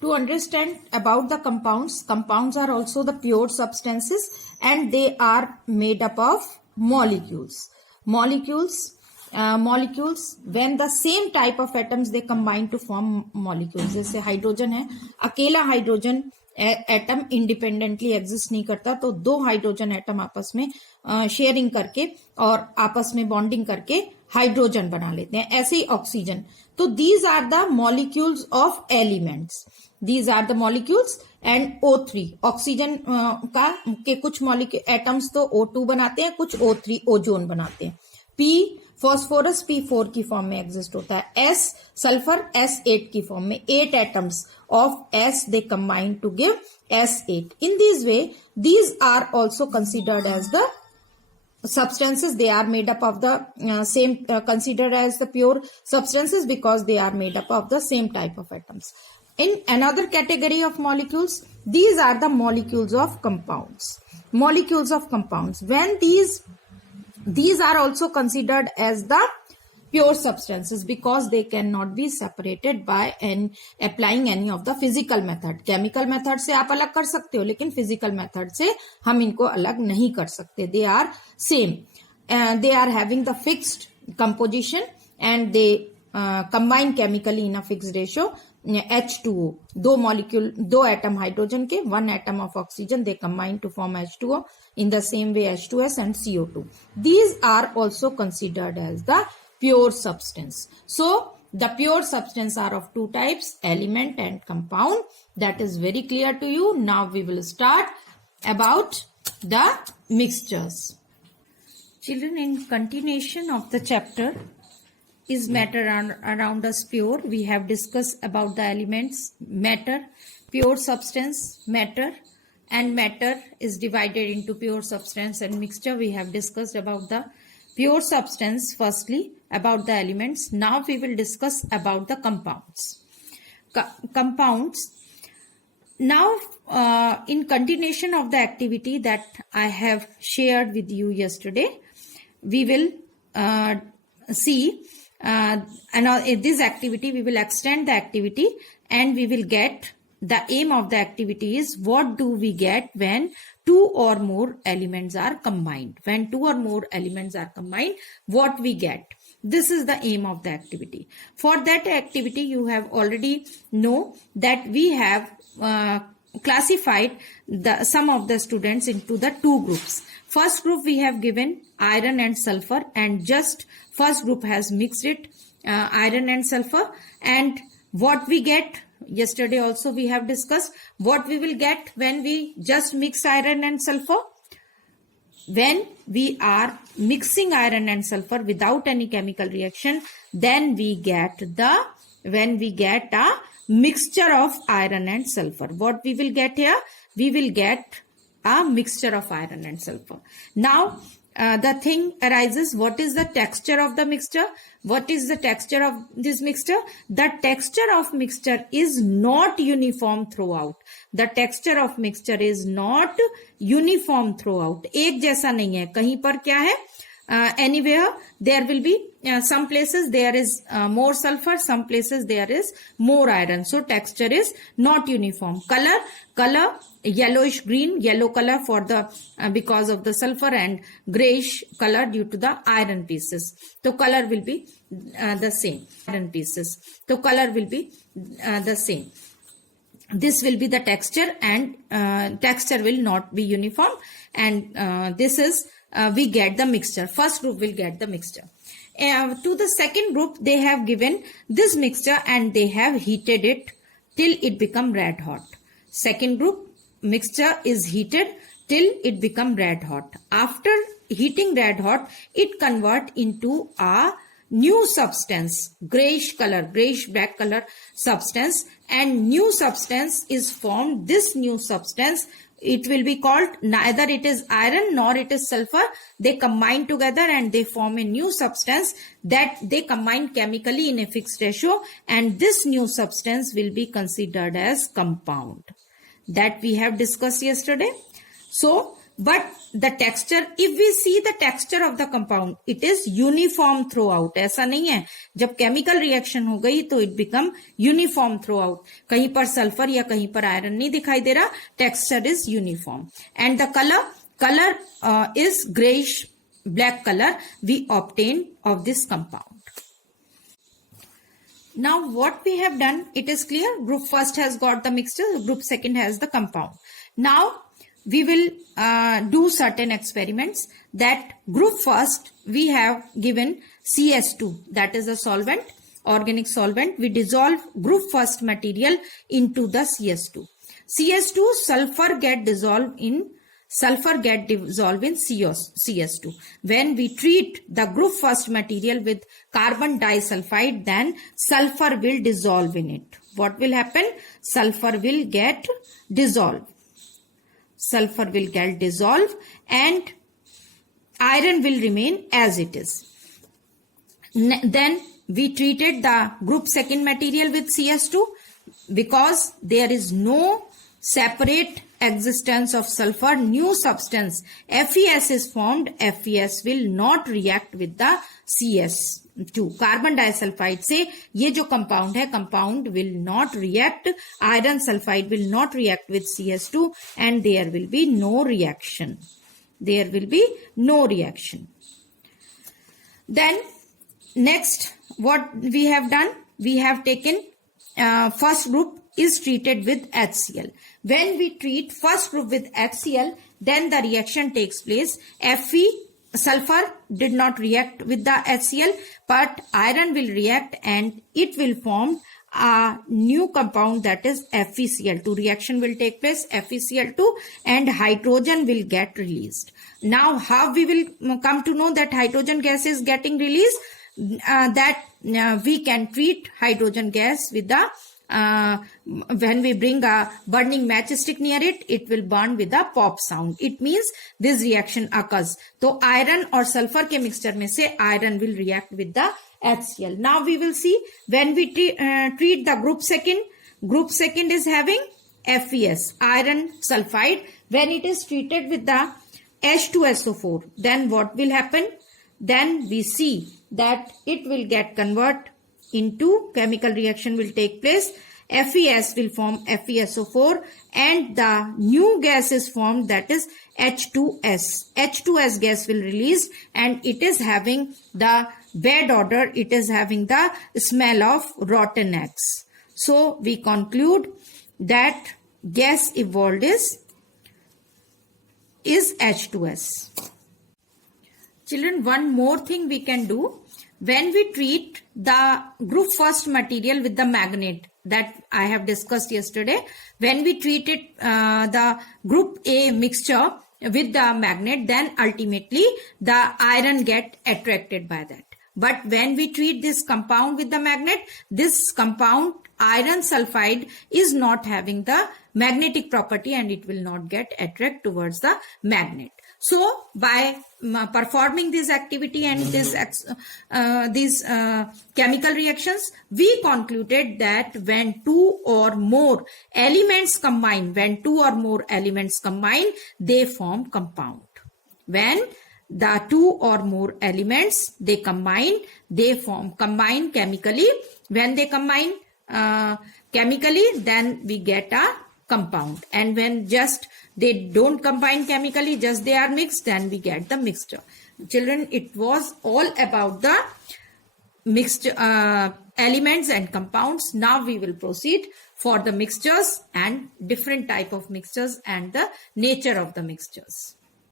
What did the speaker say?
To understand about the compounds, compounds are also the pure substances and they are made up of molecules. Molecules, when the same type of atoms they combine to form molecules. जैसे hydrogen है, अकेला hydrogen atom independently exist नहीं करता, तो दो hydrogen atom आपस में sharing करके और आपस में बॉन्डिंग करके हाइड्रोजन बना लेते हैं. ऐसे ही ऑक्सीजन. तो these are the molecules of elements. These are the molecules and O3 oxygen का के कुछ मॉलिक्यूल एटम्स तो O2 बनाते हैं, कुछ O3 ओजोन बनाते हैं. P फॉस्फोरस P4 की फॉर्म में एग्जिस्ट होता है. S सल्फर S8 की फॉर्म में. 8 atoms of S they combine to give S8. In this way these are also considered as the substances. They are made up of the same considered as the pure substances because they are made up of the same type of atoms. In another category of molecules, these are the molecules of compounds. Molecules of compounds. When these are also considered as the pure substances because they cannot be separated by applying any of the physical method. Chemical method से आप अलग कर सकते हो, लेकिन physical method से हम इनको अलग नहीं कर सकते. They are same. They are having the fixed composition and they combine chemically in a fixed ratio. H2O, दो मॉलिक्यूल, दो एटम हाइड्रोजन के, one atom of oxygen, they combine to form H2O. In the same way H2S and CO2. These are also considered as the pure substance. So the pure substance are of two types, element and compound. That is very clear to you. Now we will start about the mixtures. Children, in continuation of the chapter, is matter around us pure? We have discussed about the elements, matter, pure substance, matter, and matter is divided into pure substance and mixture. We have discussed about the pure substance firstly, about the elements. Now we will discuss about the compounds. Compounds. Now in continuation of the activity that I have shared with you yesterday, we will see and in this activity we will extend the activity and we will get the aim of the activity is what do we get when two or more elements are combined. When two or more elements are combined, what we get. This is the aim of the activity. For that activity you have already know that we have classified some of the students into the two groups. First group we have given iron and sulfur, and just first group has mixed it iron and sulfur, and what we get, yesterday also we have discussed what we will get when we just mix iron and sulfur. When we are mixing iron and sulfur without any chemical reaction, then we get a mixture of iron and sulfur. What we will get here? We will get a mixture of iron and sulfur. Now the thing arises, what is the texture of the mixture? What is the texture of this mixture? The texture of mixture is not uniform throughout. The texture of mixture is not uniform throughout. एक जैसा नहीं है. कहीं पर क्या है? Anywhere there will be some places there is more sulfur, some places there is more iron. So texture is not uniform. Color yellowish green, yellow color for the because of the sulfur, and grayish color due to the iron pieces. So color will be the same. Iron pieces. So color will be the same. This will be the texture, and texture will not be uniform, and this is we get the mixture. First group will get the mixture. To the second group they have given this mixture and they have heated it till it become red hot. Second group mixture is heated till it become red hot. After heating red hot, it convert into a new substance, grayish black color substance, and new substance is formed. This new substance, it will be called, neither it is iron nor it is sulfur. They combine together and they form a new substance that they combine chemically in a fixed ratio, and this new substance will be considered as compound. That we have discussed yesterday. So but the texture, if we see the texture of the compound, it is uniform throughout. ऐसा नहीं है जब chemical reaction हो गई तो it become uniform throughout. कहीं पर sulfur या कहीं पर iron नहीं दिखाई दे रहा, texture is uniform. And the color is grayish black color we obtain of this compound. Now what we have done, it is clear. Group first has got the mixture, group second has the compound. Now we will do certain experiments. That group first we have given CS2, that is a solvent, organic solvent. We dissolve group first material into the CS2. CS2, sulfur get dissolved in CS2. When we treat the group first material with carbon disulfide, then sulfur will dissolve in it. What will happen? Sulfur will get dissolved. Sulfur will get dissolved and iron will remain as it is. Then we treated the group second material with CS2 because there is no separate existence of sulfur, new substance FeS is formed. FeS will not react with the CS2. Carbon disulfide से ये जो compound है, compound will not react. Iron sulfide will not react with CS2 and there will be no reaction. There will be no reaction. Then next what we have done, we have taken first group is treated with HCl. When we treat first group with HCl, then the reaction takes place. Fe, sulfur did not react with the HCl, but iron will react and it will form a new compound, that is FeCl2. Reaction will take place, FeCl2, and hydrogen will get released. Now how we will come to know that hydrogen gas is getting released? We can treat hydrogen gas with the when we bring a burning matchstick near it, it will burn with a pop sound. It means this reaction occurs. So iron or sulfur के mixture में से iron will react with the HCl. Now we will see when we treat the group second. Group second is having FeS, iron sulfide. When it is treated with the H2SO4, then what will happen? Then we see that it will get converted into chemical reaction will take place. FeS will form FeSO4 and the new gas is formed, that is H2S. H2S gas will release and it is having the bad odor. It is having the smell of rotten eggs. So we conclude that gas evolved is H2S. Children, one more thing we can do. When we treat the group first material with the magnet that I have discussed yesterday, when we treated the group A mixture with the magnet, then ultimately the iron get attracted by that. But when we treat this compound with the magnet, this compound iron sulfide is not having the magnetic property and it will not get attract towards the magnet. So by performing this activity and these chemical reactions, we concluded that when two or more elements combine, they form compound. When the two or more elements they combine chemically. When they combine chemically, then we get a compound. And when just they don't combine chemically, just they are mixed, then we get the mixture. Children, it was all about the mixed elements and compounds. Now we will proceed for the mixtures and different type of mixtures and the nature of the mixtures.